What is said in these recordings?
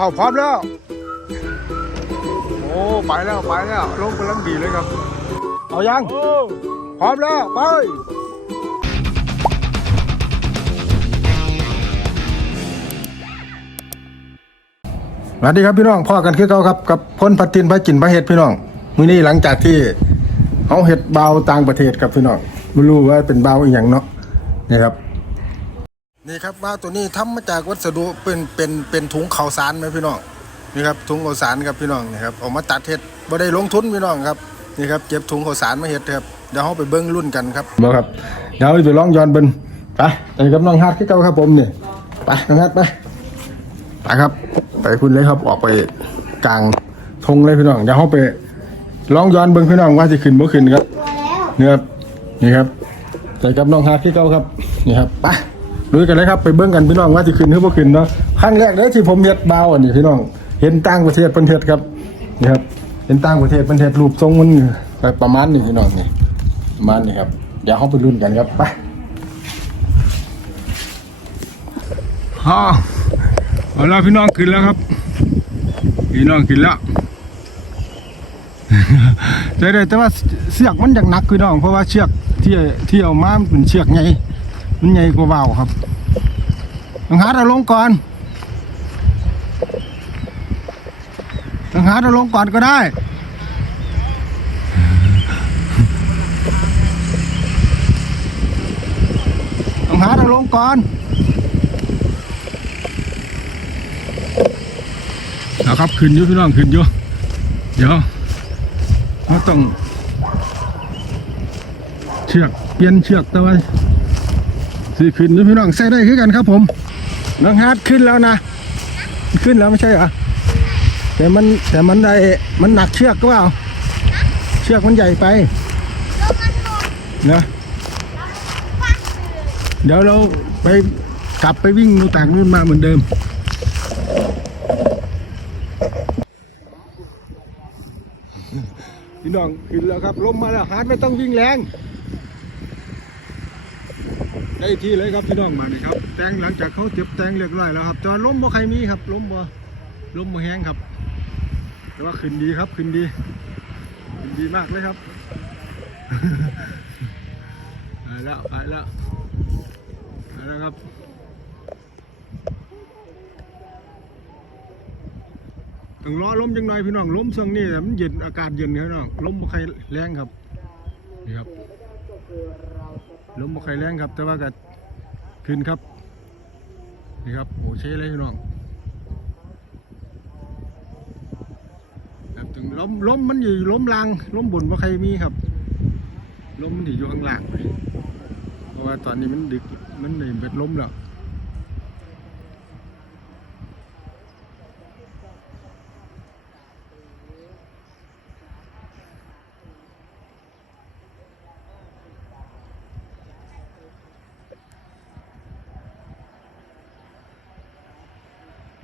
เอาพร้อมแล้ว โอ้ ไปแล้วไปแล้วลงกำลังดีเลยครับ เอายัง พร้อมแล้ว ไปสวัสดีครับพี่น้องพ่อกันคือเก่าครับกับพ้นพัตินพระจินพระเห็ดพี่น้องมื้อนี้หลังจากที่เขาเห็ดเบาต่างประเทศครับพี่น้องไม่รู้ว่าเป็นเบาอีหยังเนาะนี่ครับ นี่ครับว่าวตัวนี้ทำมาจากวัสดุเป็นเป็นเป็นถุงข้าวสารไหมพี่น้องนี่ครับถุงข้าวสารครับพี่น้องนี่ครับเอามาตัดเห็ดบ่ได้ลงทุนพี่น้องครับนี่ครับเก็บถุงข้าวสารมาเห็ดครับเดี๋ยวเราไปเบิ้งรุ่นกันครับบ่ครับเดี๋ยวไปลองย้อนเบิ้งไปไปกับน้องฮัทที่เก่าครับผมเนี่ยไปน้องฮัทไปไปครับ ไปคุณเลยครับออกไปกลางทงเลยพี่น้องเดี๋ยวเราไปลองย้อนเบิ้งพี่น้องว่าจะขึ้นบ่ขึ้นครับนี่ครับนี่ครับไปกับน้องฮัทที่เก่าครับนี่ครับไป ลุยกันเลยครับไปเบิ้งกันพี่น้องว่าจะขึ้นหรือบ่ขึ้นเนาะครั้งแรกเลยที่ผมเฮ็ดเบาอันนี้พี่น้อง เห็นต่างประเทศเพิ่นเฮ็ดครับนี่ครับ เห็นต่างประเทศเพิ่นเฮ็ดรูปทรงมันแบบประมาณนี้พี่น้องนี่ประมาณนี้ครับเดี๋ยวเฮาไปลุ้นกันครับไปฮ่าเอาละพี่น้องขึ้นแล้วครับ พี่น้องขึ้นแล้วแต่ได้แต่ว่าเสือกมันอย่างหนักพี่น้องเพราะว่าเชือกที่ที่เอามามันเป็นเชือกใหญ่ มันใหญ่กว่าเบาครับต้องหาเราลงก่อนต้องหาเราลงก่อนก็ได้ต้องหาเราลงก่อนนะครับขึ้นอยู่พี่น้องขึ้นอยู่เดี๋ยวเราต้องเชือกเปลี่ยนเชือกต่ว่า สิขึ้นนี่พี่น้องใส่ได้คือกันครับผม น้องฮาร์ดขึ้นแล้วนะ ขึ้นแล้วไม่ใช่เหรอ แต่มันแต่มันได้มันหนักเชือกก็เปล่า เชือกมันใหญ่ไปนะเดี๋ยวเราไปกลับไปวิ่งนูต่างนู่นมาเหมือนเดิมพี่น้องขึ้นแล้วครับลมมาแล้วฮาร์ดไม่ต้องวิ่งแรง ได้ที่เลยครับพี่น้องมานี่ครับแตงหลังจากเขาเจ็บแตงเรียบร้อยแล้วครับแต่ว่าล้มบ่ใครมีครับล้มบ่ล้มบ่แห้งครับ แต่ว่าขึ้นดีครับขึ้นดีขึ้นดีมากเลยครับไปแล้วไปแล้วไปแล้วครับต้องรอล้มจังหน่อยพี่น้องล้มช่วงนี้มันเย็นอากาศเย็นพี่น้องล้มบ่ใครแรงครับนี่ครับ ลมบ่ใครแรงครับ แต่ว่าก็ขึ้นครับ นี่ครับโอเคเลยพี่น้องครับถึงล้มล้มมันอยู่ล้มลางล้มบนบ่ใครมีครับ ล้มมันอยู่ข้างล่างเพราะว่าตอนนี้มันดึกมันเลยเบ็ดลมแล้ว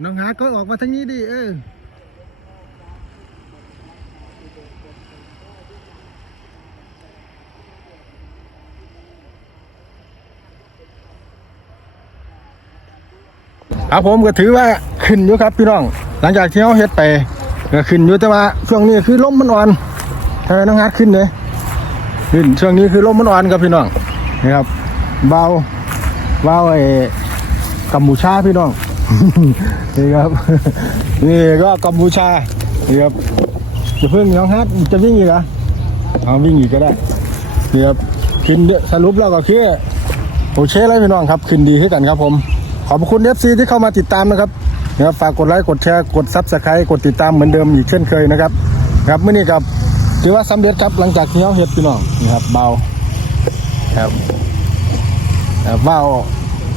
น้องหาก็ออกมาทางนี้ดิเออครับผมก็ถือว่าขึ้นอยู่ครับพี่น้อง หลังจากที่เขาเฮ็ดไปก็ขึ้นอยู่แต่ว่าช่วงนี้คือลมมันอ่อนถ้าน้องฮาร์ดขึ้นเลยขึ้นช่วงนี้คือลมมันอ่อนครับพี่น้องนี่ครับเบาเบาไอ้กัมพูชาพี่น้อง นี่ครับ นี่ก็กัมพูชา นี่ครับจะเพิ่งน้องฮัทจะวิ่งอีกเหรอเอาวิ่งอีกก็ได้ นี่ครับขึ้นสรุปแล้วก็คือโอเคเลยพี่น้องครับขึ้นดีขึ้กันครับผม ขอบคุณเอฟซีที่เข้ามาติดตามนะครับนะครับฝากกดไลค์กดแชร์กดซับสไครต์กดติดตามเหมือนเดิมอีกเช่นเคยนะครับ ครับมื่อนี้ครับถือว่าสำเร็จครับหลังจากที่เราเฮ็ดพี่น้องนี่ครับเบาครับครับเบา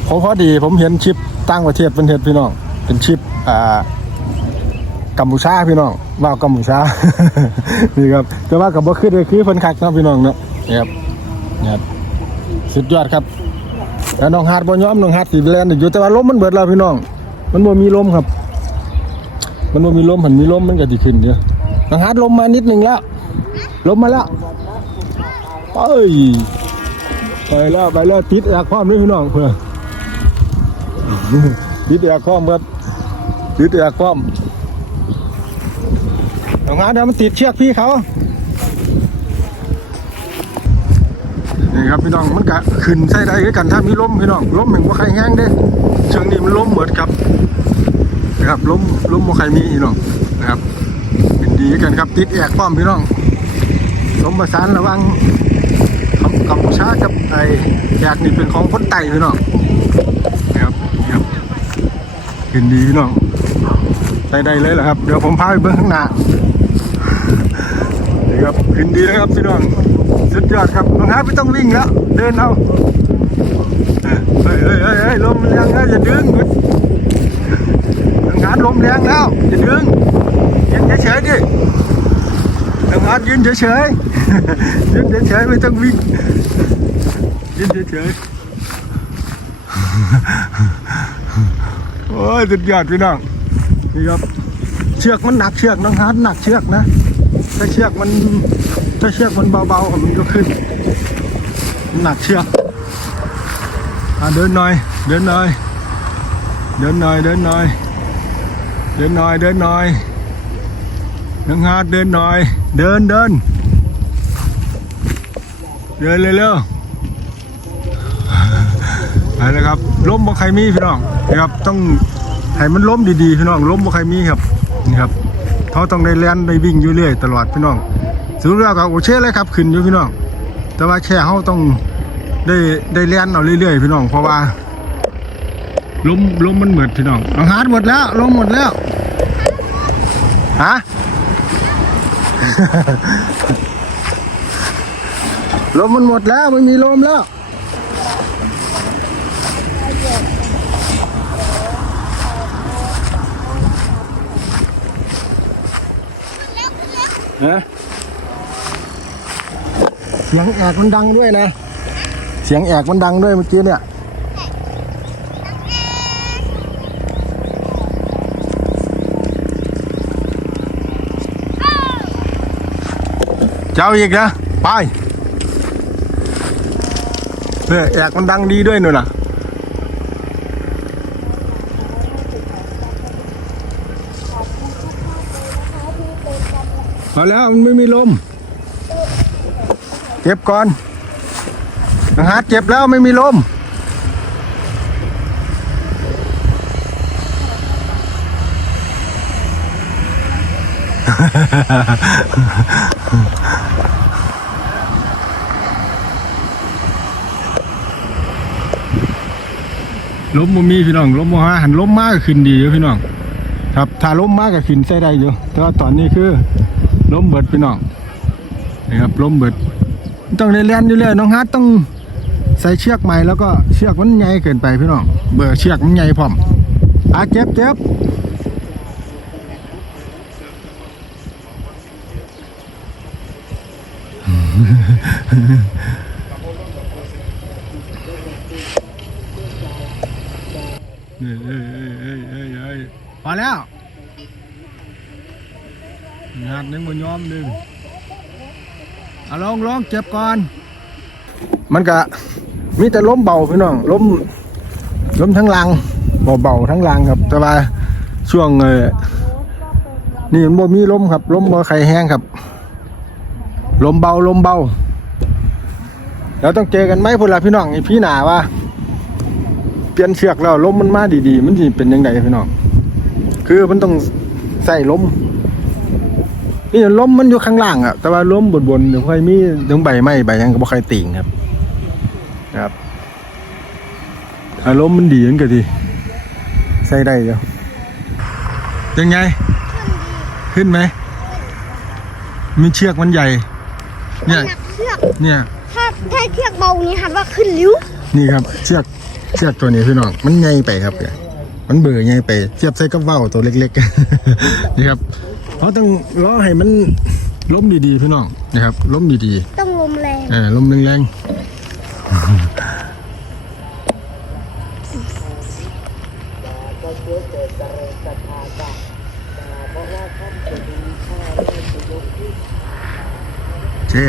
ผมพอดีผมเห็นชิป ตั้งประเทศเป็นเทศพี่น้อง เป็นชิปอ่ากัมพูชาพี่น้องว่าวกัมพูชา นี่ครับแต่ว่ากับบ่คือเลยคือเพิ่นคักนะพี่น้องเนาะนี่ครับนี่ครับสุดยอดครับแล้วน้องฮาร์ดบ่ยอมน้องฮาร์ดสิแลนอยู่แต่ว่าลมมันเบิดแล้วพี่น้อง มันบ่มีลมครับ มันบ่มีลมหันมีลมมันก็สิขึ้นเด้อน้องฮาร์ดลมมานิดหนึงแล้วลมมาแล้วไปไปแล้วไปแล้วติดแอร์ความด้วยพี่น้องเพื่อ ติดแอร์ความครับยึดเอือกป้อมเอางานเดี๋ยวมันติดเชือกพี่เขานี่ครับพี่น้องมันกะขึ้นใส่ได้กันถ้ามีล้มพี่น้องล้มแห่งบ่าใครแห้งเด้ช่วงนี้มันล้มเหมือนกับนะครับล้มล้มบ่าใครมีพี่น้องนะครับเป็นดีกันครับติดแอกป้อมพี่น้องสมประสานระวังกับกัมพูชากับไอ้แอกนี่เป็นของคนไต่พี่น้องนะครับนี่ครับ เป็นดีพี่น้องใส่ได้เลยแหละครับ เดี๋ยวผมพาไปเบื้องข้างหน้านี่ครับขึ้นดีนะครับพี่น้องสุดยอดครับน้องฮาร์ไม่ต้องวิ่งแล้ว เดินเอาเฮ้ยเฮ้ยเฮ้ยลมแรงแล้วอย่าดึงน้องฮาร์ลมแรงแล้วอย่าดึงยืนเฉยๆดิน้องฮาร์ยืนเฉยๆยืนเฉยๆไม่ต้องวิ่งยืนเฉยๆ โอ้ยสุดยอดพี่น้องนี่ครับเชือกมันหนักเชือกน้องฮาร์ดหนักเชือกนะถ้าเชือกมันถ้าเชือกมันเบาๆมันก็ขึ้น หนักเชือกอะเดินหน่อยเดินหน่อยเดินหน่อยเดินหน่อยเดินหน่อยเดินหน่อยนังฮาดเดินหน่อย เดินเดินเดินเลยเร็วไปแล้วครับล้มบ่ใครมีพี่น้อง นะครับต้องให้มันล้มดีๆพี่น้องล้มบ่ใครมีครับนี่ครับเขาต้องได้เล่นได้วิ่งอยู่เรื่อยตลอดพี่น้องสุดแล้วก็โอเคเลยครับขึ้นอยู่พี่น้อง แต่ว่าแค่เขาต้องได้ได้เล่นเอาเรื่อยๆพี่น้อง เพราะว่าล้มล้มมันหมดพี่น้องเอาฮาร์ดหมดแล้วล้มหมดแล้วฮะลมมันหมดแล้วไม่มีลมแล้ว ฮะเสียงแอกมันดังด้วยนะ เสียงแอกมันดังด้วยเมื่อกี้เนี่ยเจ้าอีกนะ ไปเนี่ยแอกมันดังดีด้วยหนูนะ พอแล้วมันไม่มีลมเก็บก่อนนะฮะเจ็บแล้วไม่มีลม ล้มบ่มีพี่น้องล้มบ่ฮาหันล้มมากก็ขึ้นดีอยู่พี่น้อง ครับถ้าล้มมากก็ขึ้นใส่ได้อยู่แต่ว่าตอนนี้คือ ล้มเบิดพี่น้องนะครับล้มเบิด ต้องเลียนอยู่เลยน้องฮาร์ดต้องใส่เชือกใหม่แล้วก็เชือกมันใหญ่เกินไปพี่น้องเบอร์เชือกมันใหญ่พร้อมอะเจ็บเจ็บเอ้ยเอ้ยเอ้ยเอ้ยเอ้ยพอแล้ว งานนึงมันยอมดึงเอาลองลองเจ็บก่อน มันก็มีแต่ล้มเบาพี่น้องล้มล้มทั้งลังเบาๆทั้งลังครับ แต่ว่าช่วงเออนี่มันบ่มีล้มครับล้มบ่ใครแห้งครับลมเบาลมเบาแล้วต้องเจอกันไหมพุ่นละพี่น้องอีพี่หนาว่า เปลี่ยนเชือกแล้วลมมันมาดีๆ มันสิเป็นยังไงพี่น้อง คือมันต้องใส่ลม นี่ล้มมันอยู่ข้างล่างอะแต่ว่าล้มบนบนๆเดี๋ยวค่อยมีถึงใบไม้ใบหยังก็บ่ค่อยติ่งครับ ครับอารมณ์มันดีมันก็ดีใส่ได้อยู่ยังไง ขึ้นไหมมีเชือกมันใหญ่ เนี่ยหนักเชือกเนี่ย ถ้าถ้าเชือกเบานี้ครับว่าขึ้นริ้ว นี่ครับ เชือกเชือกตัวนี้พี่น้องมันใหญ่ไปครับเนี่ยมันเบื่อใหญ่ไปเทียบใส่กับว่าวตัวเล็กๆ นี่ครับ เขาต้องล้อให้มันล้มดีๆพี่น้องนะครับล้มดีๆต้องลมแรงเออลมแรงๆเช่